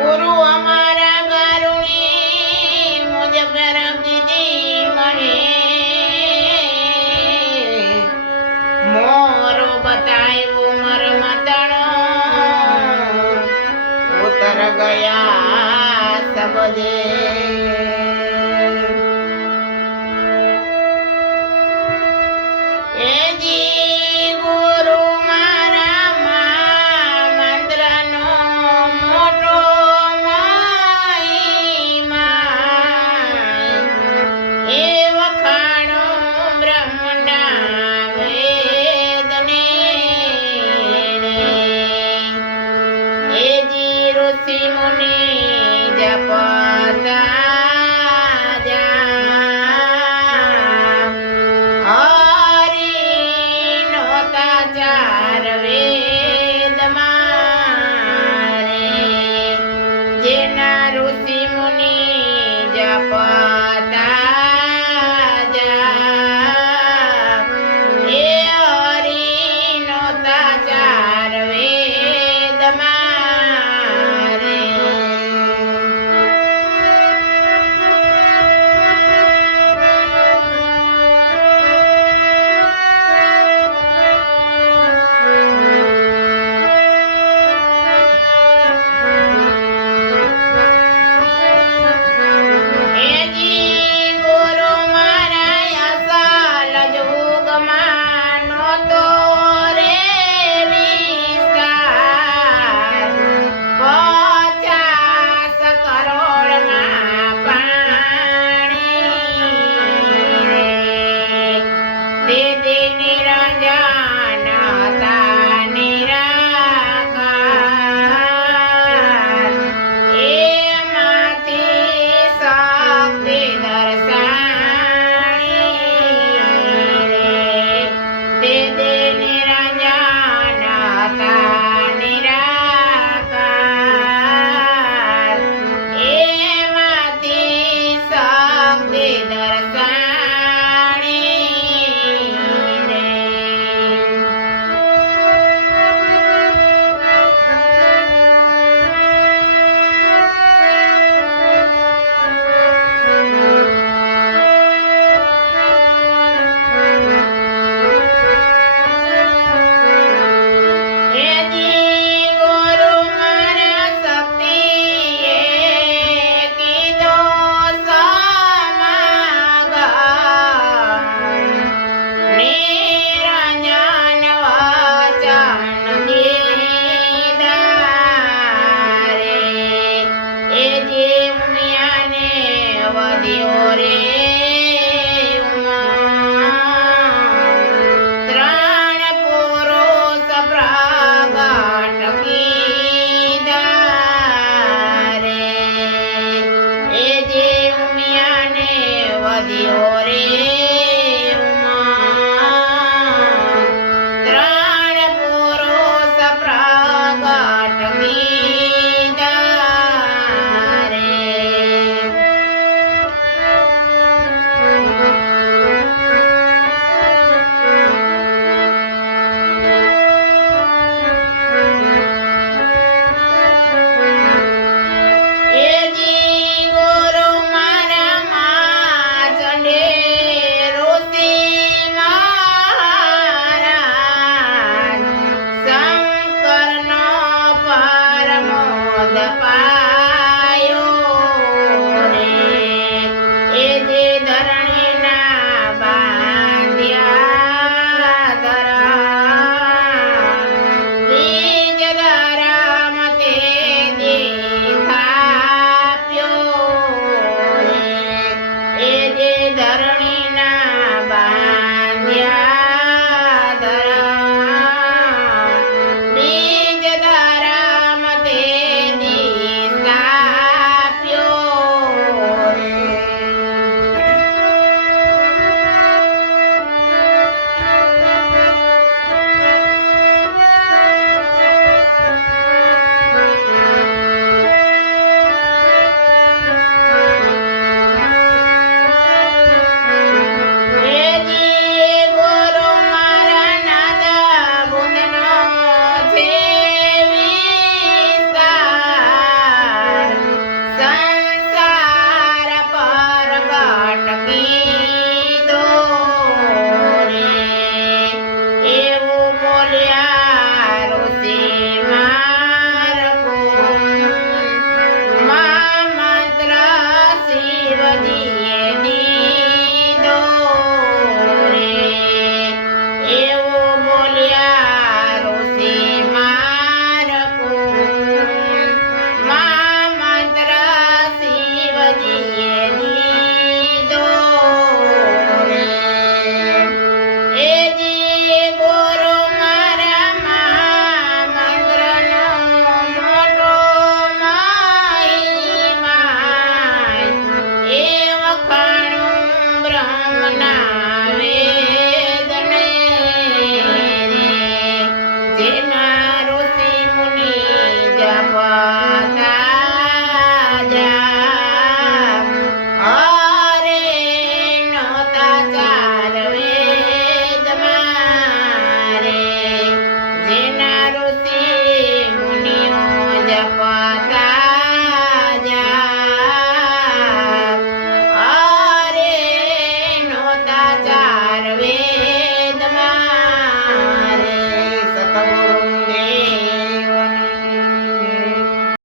ગુરુ અમારા ગારુણી મુજબ રખજી મને મોરો બતાવ્યો મરમ તણો ઉતર ગયા સબજે. એ ગુરુ Руси. ઉમિયાને અવધિઓ રે Thank you.